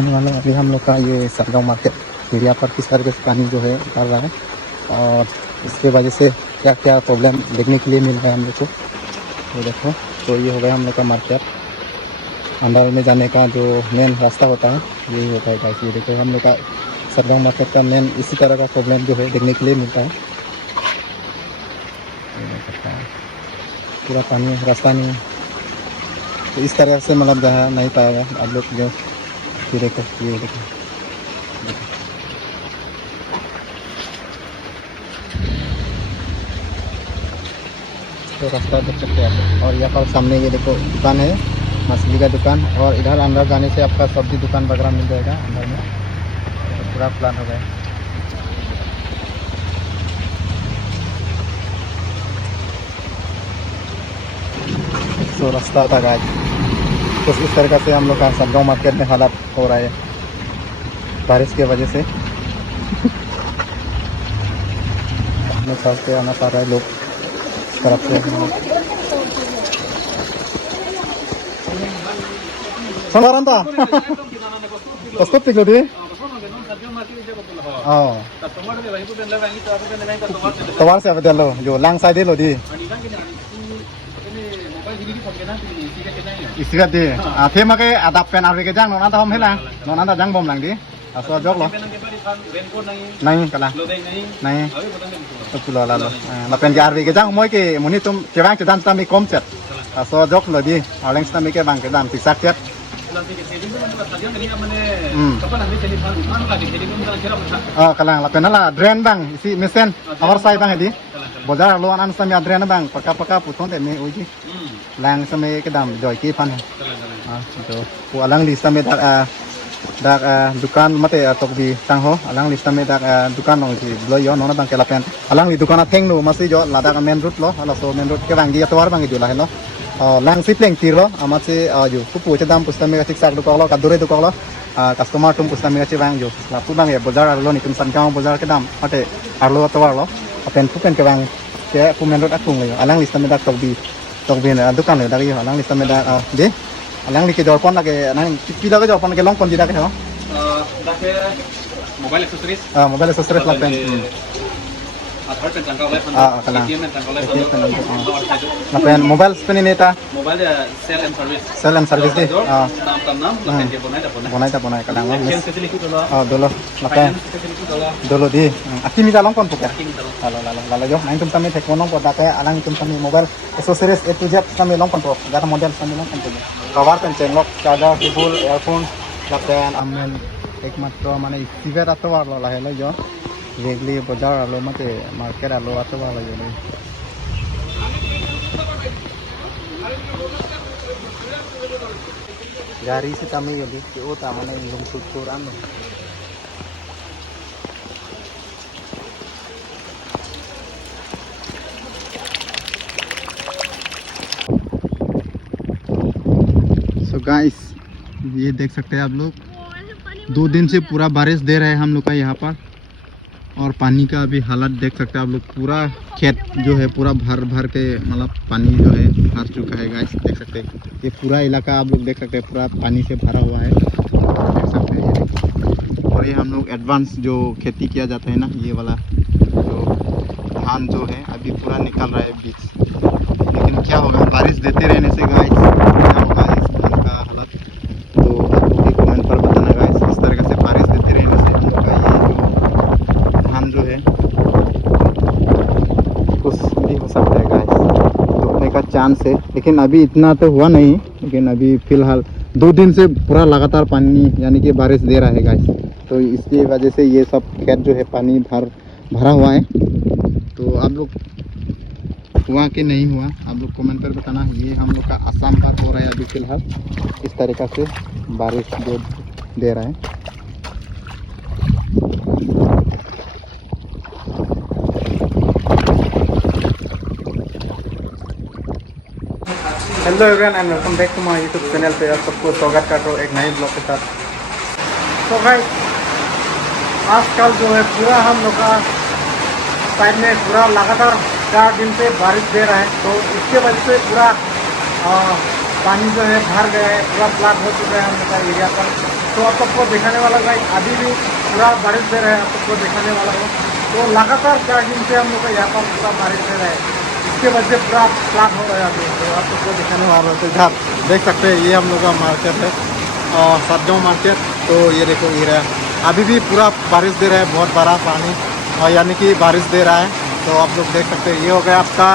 मतलब अभी हम लोग का ये सरगांव मार्केट एरिया पर किस तरह से पानी जो है डाल रहा है और इसके वजह से क्या क्या प्रॉब्लम देखने के लिए मिल रहा है हम लोग को। तो देखो, तो ये हो गया हम लोग का मार्केट। अंदर में जाने का जो मेन रास्ता होता है यही होता है गाइस। ये देखो हम लोग का सरगांव मार्केट का मेन इसी तरह का प्रॉब्लम जो है देखने के लिए मिलता है। पूरा पानी, रास्ता नहीं है, तो इस तरह से मतलब जहाँ नहीं पाएगा आप लोग जो। ये देखो, ये देखो, देखो। तो रास्ता देख सकते हैं आप। और यहाँ पर सामने ये देखो दुकान है, मछली का दुकान। और इधर अंदर जाने से आपका सब्जी दुकान वगैरह मिल जाएगा अंदर में। तो पूरा प्लान हो गया। तो रास्ता था गाइस, तो इस तरीके से हम लोग का सरगांव मार्केट में हालात हो रहा है बारिश की वजह से। अपने साथ से आना पा रहा है लोग तरफ से। Samaranta. Passport tiglo di. Oh. Tawar se apa lo? Jo lang side lo di. Isikat di. Thế mà cái đạp pen áo cái giang nó ta không hết lang. Nó ta giang bom lang di. So jok lo. Nai kala. Nai. Pulo la lo. La pen jar cái giang moi cái muni tum kewang cedan ta mi kom chat. So jok lo di. Aleng sta mi cái bang cái dan pisak chat. Kalang lapen nala drain bang isi mesen our side bang di bozar lo an sami drain bang paka puton te me uji lang sami kedam joy ki pan to ku alang li sami dak dukan mate tok di tangho alang li sami dak dukan nong si bloyo nona bang kelapen alang li dukan atheng no masi jo ladak main road lo ala so main road ke bang di atwar bang di lah lo lang sipleng tiro amase aju pupu chadam pustami ka siksak du kolo kadure du kolo customer tum pustami ka bang jo lapu bang ya bazar arlo ni tum sankang bazar ke dam ate arlo atwar lo apen pupen ke bang ke pumen rot akung le alang listami dak tokbi na dukan le dak yo alang listami dak de alang li ke dor pon lage nang pila ke dor pon ke long pon di dak ho dak mobile accessories lapen Lapen mobile spending neta. Mobile ya Sell and service di. Nam lapen dia Bonai kadang lo. Facility dulu. Dolo. Lapen. Dolo di. Aki mi dalong kon puka. King dulu. Lalo jo. Nang tum tami tek monong ko dake alang tum tami mobile accessories A to Z tami long kon pro. Gata model tami long kon pro. Cover pen chain lock, charger, cable, earphone. Lapen amen ekmatro mane sigar atwar lo lahe lo jo. Regli bazar alo mate market alo atwa la yo. Gari si kami yo di o ta mane lung sutur ano. So guys, ये देख सकते हैं आप लोग 2 दिन से पूरा बारिश दे रहे हैं हम लोग का यहाँ पर। और पानी का भी हालत देख सकते हैं आप लोग। पूरा खेत जो है पूरा भर के मतलब पानी जो है भर चुका है गाइस। देख सकते हैं ये पूरा इलाका आप लोग देख सकते हैं पूरा पानी से भरा हुआ है, देख सकते हैं ये। और ये हम लोग एडवांस जो खेती किया जाता है ना, ये वाला जो धान जो है अभी पूरा निकल रहा है बीज। लेकिन क्या होगा बारिश देते रहने से गाइस, क्या होगा इस धान का हालत, तो आप लोग भी कमेंट पर बताना गाइस। इस तरह से बारिश देते रहने से हम लोग का ये धान जो है कुछ भी हो सकता है गाइस, डूबने का चांस है। लेकिन अभी इतना तो हुआ नहीं, लेकिन अभी फिलहाल 2 दिन से पूरा लगातार पानी यानी कि बारिश दे रहा है गाइस। तो इसकी वजह से ये सब खेत जो है पानी भरा हुआ है। तो आप लोग हुआ कि नहीं हुआ आप लोग कमेंट पर बताना। ये हम लोग का आसाम का हो रहा है अभी फिलहाल, इस तरीक़ा से बारिश जो दे रहा है। Hello everyone and welcome back to my YouTube channel पे। आप सबको स्वागत करता हूँ एक नए ब्लॉग के साथ। तो भाई आजकल जो है पूरा हम लोग का साइड में पूरा लगातार 4 दिन से बारिश दे रहा है, तो इसके वजह से पूरा पानी जो है भर गया है, पूरा ब्लॉक हो चुका है हम लोग का एरिया पर। तो आप सबको दिखाने वाला गाइस अभी भी पूरा बारिश दे रहा है, आप सबको दिखाने वाला हूँ। तो लगातार 4 दिन से हम लोग का यहाँ पर पूरा बारिश दे रहा है, इसके वजह से पूरा फ्लड हो रहा है अभी। तो आप सबको दिखाने वाला हूँ। तो इधर देख सकते हैं ये हम लोग का मार्केट है, सब्जियों मार्केट। तो ये देखो ये रहा, अभी भी पूरा बारिश दे रहा है, बहुत बड़ा पानी यानी कि बारिश दे रहा है। तो आप लोग देख सकते हैं ये हो गया आपका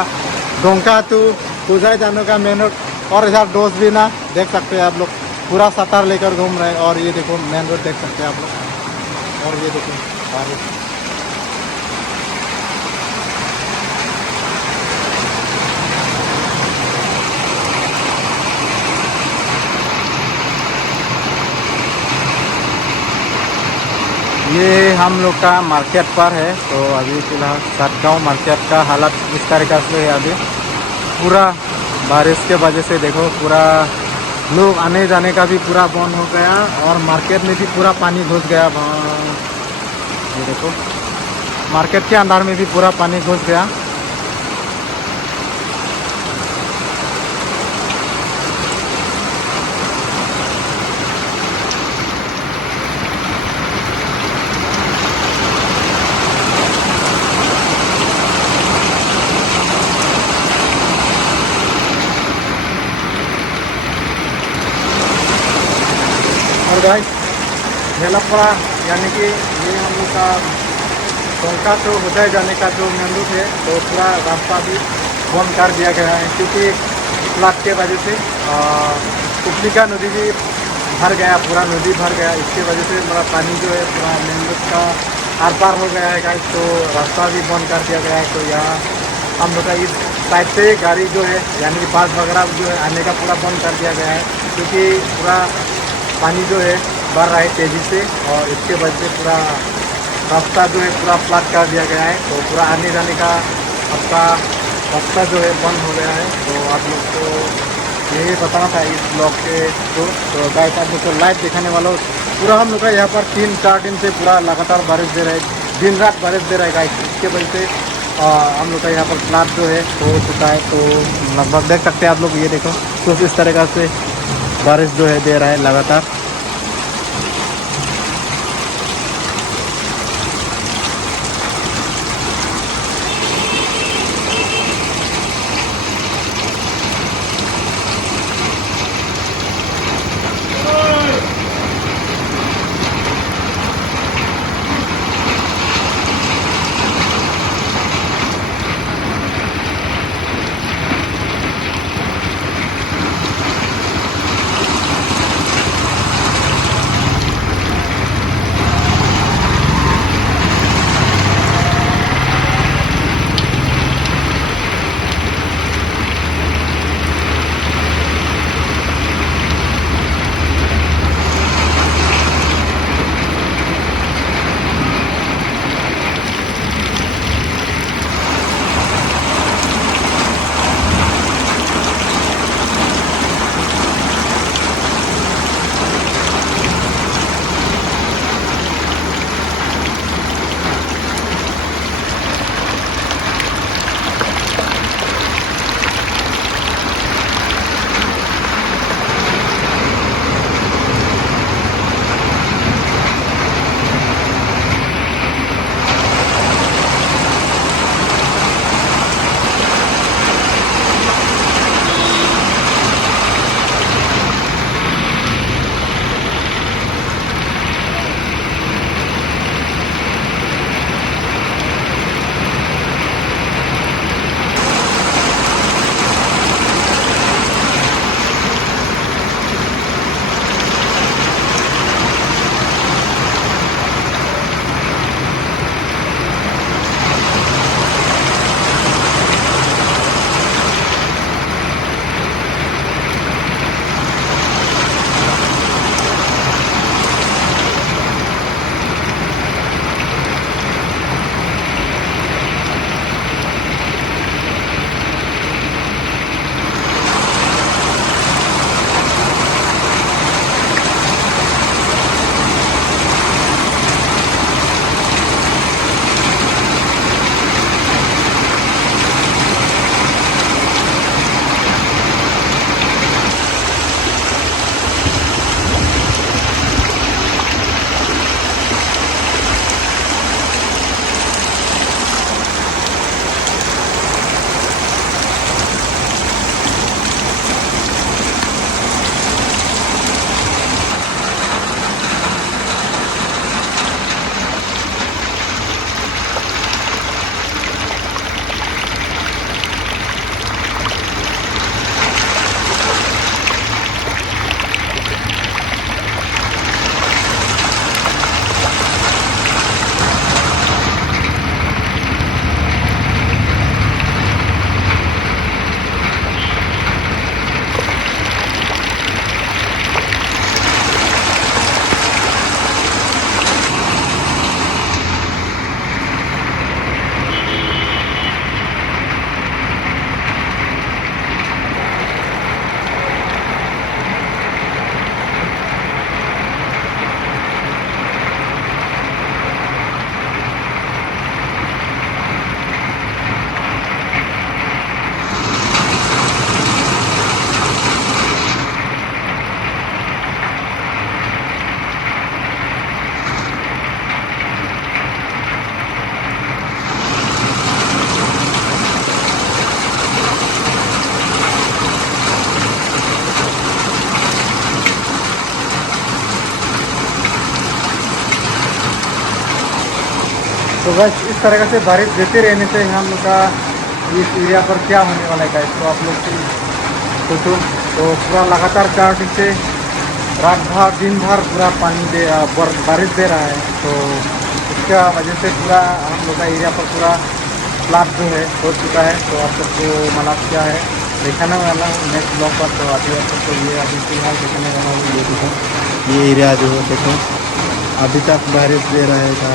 डोंका टू कुजाई जाने का मेन रोड। और इधर डोस भी ना देख सकते हैं आप लोग, पूरा सतार लेकर घूम रहे हैं। और ये देखो मेन रोड देख सकते हैं आप लोग। और ये देखो बारिश, ये हम लोग का मार्केट पर है। तो अभी फिलहाल सतगांव मार्केट का हालत इस तरीके से है। अभी पूरा बारिश के वजह से देखो पूरा लोग आने जाने का भी पूरा बंद हो गया, और मार्केट में भी पूरा पानी घुस गया। ये देखो मार्केट के अंदर में भी पूरा पानी घुस गया। और गाइस मेलापड़ा यानी कि ये हम लोग का टोंका से उदय जाने का जो मेन रूट है, तो पूरा रास्ता भी बंद कर दिया गया है, क्योंकि फ्लड के वजह से कुपलिका नदी भी भर गया, पूरा नदी भर गया। इसके वजह से पूरा पानी जो है पूरा मेन रूट का आर पार हो गया है गाइस। तो रास्ता भी बंद कर दिया गया है। तो यहाँ हम लोग का इस साइड से गाड़ी जो है यानी कि बस वगैरह जो है आने का पूरा बंद कर दिया गया है, क्योंकि पूरा पानी जो है बढ़ रहा है तेज़ी से, और इसके वजह से पूरा रास्ता जो है पूरा फ्लड कर दिया गया है। तो पूरा आने जाने का आपका रास्ता जो है बंद हो गया है। तो आप लोग को यही बताना था इस ब्लॉग के थ्रू। तो गाइस आप लोग को लाइव दिखाने वाला हूँ। पूरा हम लोग का यहाँ पर 3-4 दिन से पूरा लगातार बारिश दे रहा है, दिन रात बारिश दे रहा है गाइस। इसके वजह से हम लोग का यहाँ पर फ्लड जो है हो चुका है। तो लगभग देख सकते हैं आप लोग, ये देखो कुछ इस तरीक़ा से बारिश जो है दे रहा है लगातार। तो बस इस तरह से बारिश देते रहने से हम लोग का इस एरिया पर क्या होने वाला है गाइस, तो आप लोग सोचो। तो पूरा लगातार 4 दिन से रात भर दिन भर पूरा पानी बारिश दे रहा है, तो इसका वजह से पूरा हम लोग का एरिया पर पूरा फ्लड जो है हो चुका है। तो आप सबको मतलब क्या है दिखाने वाला हूँ नेक्स्ट ब्लॉग पर। तो अभी आप सबको ये अभी फिलहाल दिखाने वाला हूँ, ये देखो ये एरिया जो है देखो अभी तक बारिश दे रहेगा।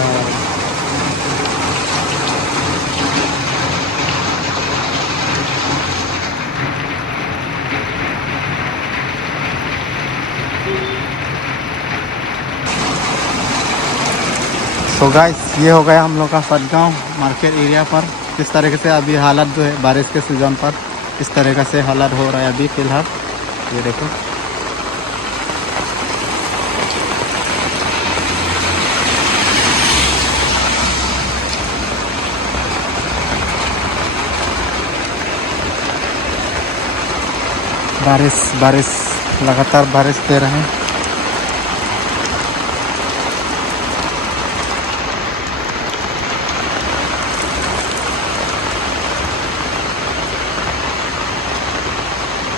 तो गाइस ये हो गया हम लोग का सतगांव मार्केट एरिया पर किस तरीके से अभी हालत जो है बारिश के सीजन पर इस तरीके से हालत हो रहा है अभी फिलहाल। ये देखो बारिश लगातार बारिश दे रहे हैं।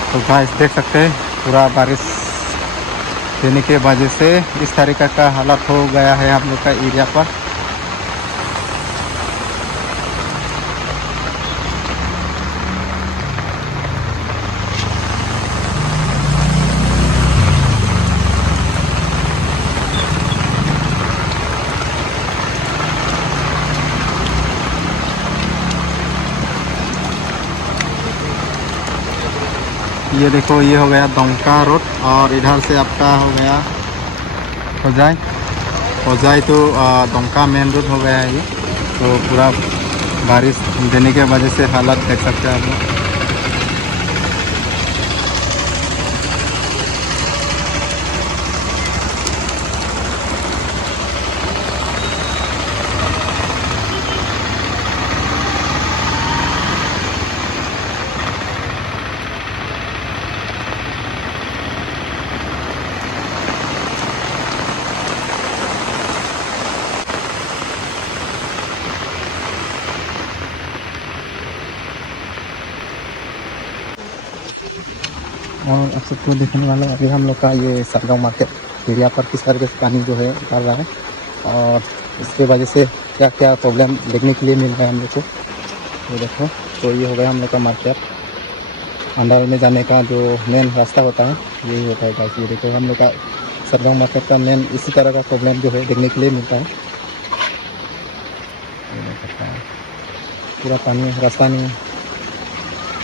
तो गाइस देख सकते हैं पूरा बारिश देने के वजह से इस तरीके का हालत हो गया है हम लोग का एरिया पर। ये देखो ये हो गया दमका रोड और इधर से आपका हो गया होजाई तो दमका मेन रोड हो गया है ये। तो पूरा बारिश देने के वजह से हालत देख सकते हैं आप लोग। और आप सबको देखने वाला अभी हम लोग का ये सतगांव मार्केट एरिया पर किस तरीके से पानी जो है डाल रहा है और इसके वजह से क्या क्या प्रॉब्लम देखने के लिए मिल रहा है हम लोग को। ये देखो तो ये हो गया हम लोग का मार्केट, अंदर में जाने का जो मेन रास्ता होता है यही होता है गाइस। ये देखो हम लोग का सतगांव मार्केट का मेन इसी तरह का प्रॉब्लम जो है देखने के लिए मिलता है। पूरा पानी रास्ता नहीं है,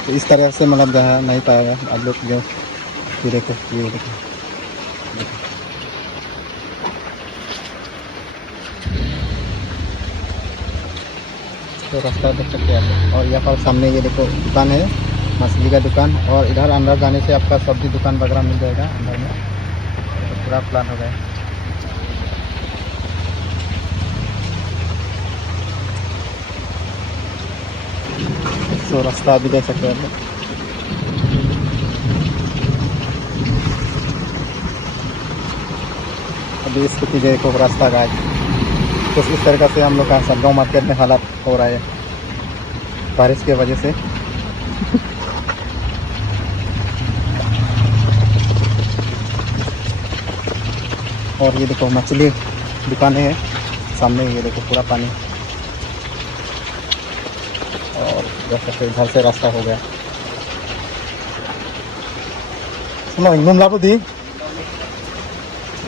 तो इस तरह से मतलब जा नहीं पाएगा आप लोग जो। ये देखो तो रास्ता देख सकते हैं आप। और यहाँ पर सामने ये देखो दुकान है, मछली का दुकान, और इधर अंदर जाने से आपका सब्जी दुकान वगैरह मिल जाएगा अंदर में। तो पूरा प्लान हो गया। तो रास्ता भी देख सकते हैं आप। अभी इसके पीछे देखो रास्ता का तो इस तरीके से हम लोग का सतगांव मार्केट में हालात हो रहा है बारिश के वजह से। और ये देखो मछली दुकानें हैं सामने, ये देखो पूरा पानी, और जैसे इधर से रास्ता हो गया। सुनो इंगम लाबो दी।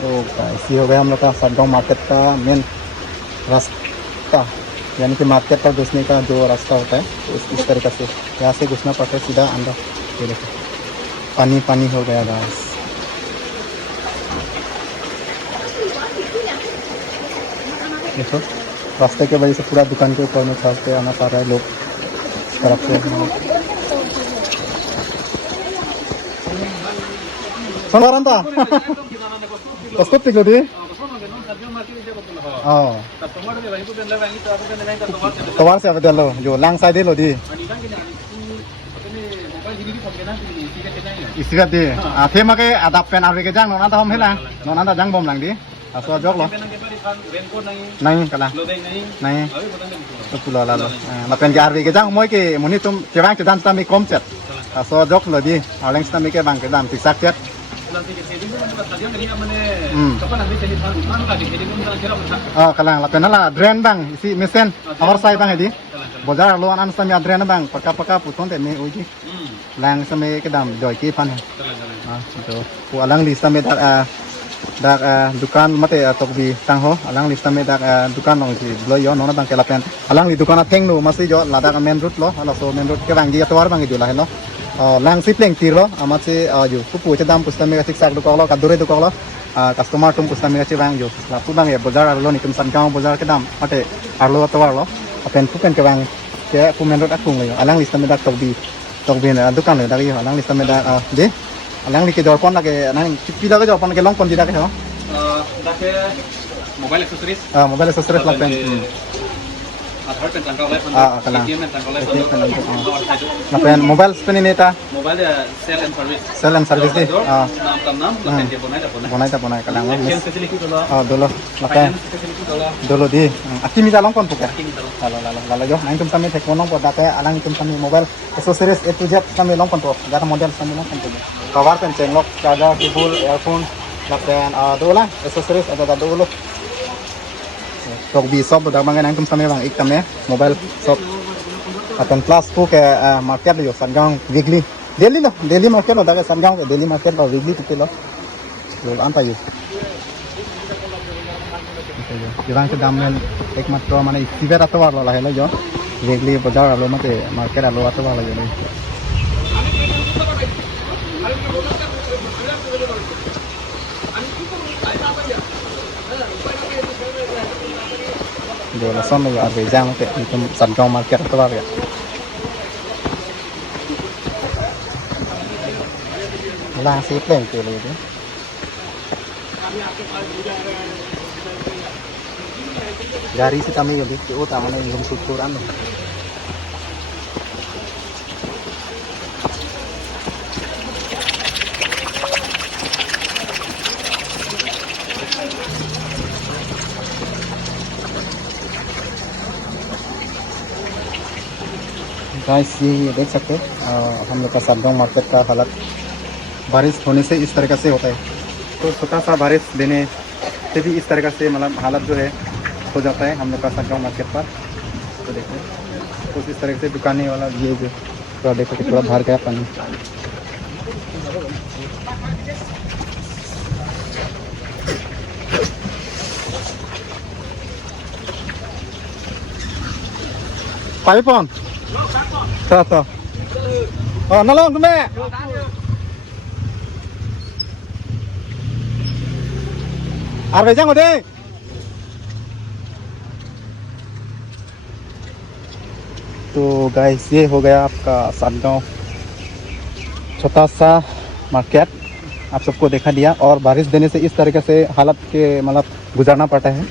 ओ इसी हो गया हम लोग का सतगांव मार्केट का मेन रास्ता, यानी कि मार्केट पर घुसने का जो रास्ता होता है तो इस तरीके से यहाँ से घुसना पड़ता है सीधा अंदर। ये देखो पानी पानी हो गया गाइस। देखो रास्ते के वजह से पूरा दुकान के ऊपर में चढ़ के आना पड़ रहा है लोग तरफ से। सोनारंता उसको टिकट दी तवार से अब लो जो लांग साइड लो दी इसी का दी आथे मके आदाप पेन आवे के जांग नोना तो हम हेला नोना दा जांग बम लांग दी आसवा जग लो kan raincoat नहीं नहीं कला clothing नहीं नहीं अभी पता नहीं तो पुला ला लो ला पेन कार वी के जांग मोय के मुनि तुम के बांग के दान ता मी कम चत सो जक लो दी आलेंग ता मी के बांग के दाम तिक साक चत nanti ke sini pun kita tadi yang ini mana kapan nanti jadi mana lagi jadi pun kita kira macam कला ला पेन ला ड्रेन बांग इसी मेसेन और साइड बांग हेदी बाजार लो अन समी ड्रेन बांग पक्का पक्का पुतों ते मे उजी लैंग समय के दाम जॉय की फन है तो वो अलग लिस्ट में dak dukan mate atok bi tang ho alang lista me dak dukan nong si blo yo nona bang kelapen alang di dukan atheng nu masi jo lada ka main road lo ala so main road ke bang dia tawar bang di la hello lang si pleng tir lo amase ju pu che dam pusta me ka tik sak du ko lo ka dure du ko lo customer tum pusta me ka che bang jo la pu bang ye bazar lo ni tum san gaung bazar ke dam mate arlo tawar lo apen pu pen ke bang ke pu main road akung lo alang lista me dak tok bi na dukan le dak yo alang lista me dak de alang li ke jor pon lage nang chipi lage jor pon ke long pon di dak ho dah ke mobile accessories mobile accessories la pen Athar pen tangkau leh kala ATM pen tangkau leh la pen mobile pen ini ta mobile ya sell and service di nam tam nam la pen dia bonai ta bonai kala ngom Chain facility dulu dolo la pen facility dulu dolo di aki mi long pon puka Ini dulu la jo nang tum sami thek monong po date alang tum sami mobile accessories A to Z sami long pon po gara model sami long pon po cover pen chain lock charger cable earphone la pen dola accessories ada dolo tok bi shop dak bang nang tum sami bang ik tamne mobile shop akan plus ko ke market yo sangang weekly daily market lo dak sangang daily market lo weekly tu lo an pa yo jang ke dam men ekmatro mane siber atwar lo la helo jo weekly bazar lo mate market lo atwar lo yo जो लसन में यार बेजान होते हैं तुम Sangaon market तो आ गया लांग से प्लेन के लिए गाड़ी से कमी होगी कि वो तामने हम सुट को रन गाइस ये देख सकते हैं हम लोग का सनगांव मार्केट का हालत बारिश होने से इस तरीक़े से होता है तो छोटा सा बारिश देने से भी इस तरीक़े से मतलब हालत जो है हो जाता है हम लोग का सनगांव मार्केट पर तो देखो कुछ इस तरीके से दुकानें वाला ये जो पूरा देखो कि पूरा भर गया पानी पाइप ऑन तो नलों तुम्हें आर भेजा मुझे तो गाइस ये हो गया आपका सनगांव छोटा सा मार्केट आप सबको देखा दिया और बारिश देने से इस तरीके से हालत के मतलब गुजारना पड़ता है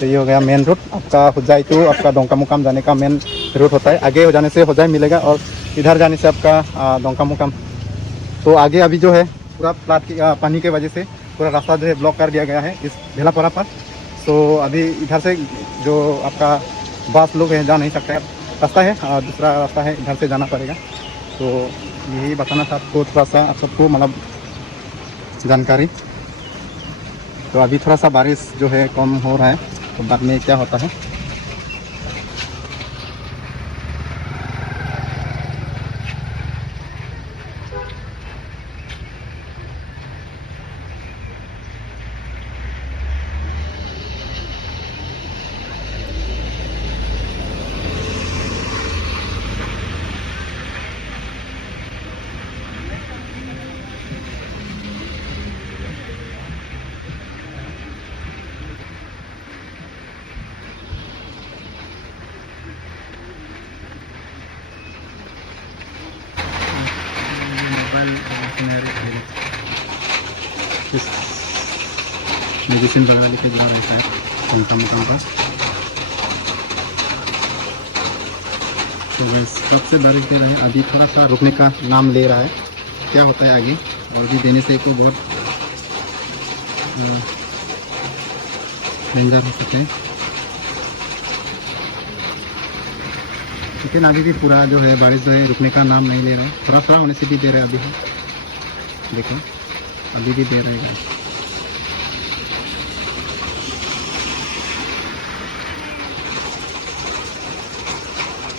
तो ये हो गया मेन रूट आपका हुजाई टू आपका डोंका मुकाम जाने का मेन रूट होता है आगे हो जाने से हुजाई मिलेगा और इधर जाने से आपका डोंका मुकाम तो आगे अभी जो है पूरा प्लाट की पानी के वजह से पूरा रास्ता जो है ब्लॉक कर दिया गया है इस भेलापुरा पर तो अभी इधर से जो आपका बस लोग हैं जा नहीं सकते रास्ता है और दूसरा रास्ता है इधर से जाना पड़ेगा तो यही बताना था आपको थोड़ा सा आप सबको मतलब जानकारी तो अभी थोड़ा सा बारिश जो है कम हो रहा है तो बाद में क्या होता है मेडिसिन वगैरह लेके जा रहता है उनका मुकाम पर तो बस सबसे बारिश दे रहे हैं अभी थोड़ा सा रुकने का नाम ले रहा है क्या होता है आगे और अभी देने से को बहुत डेंजर हो सकते हैं। लेकिन अभी भी पूरा जो है बारिश जो है रुकने का नाम नहीं ले रहा है, थोड़ा थोड़ा होने से भी दे रहे हैं अभी। देखो अभी भी दे रहे हैं।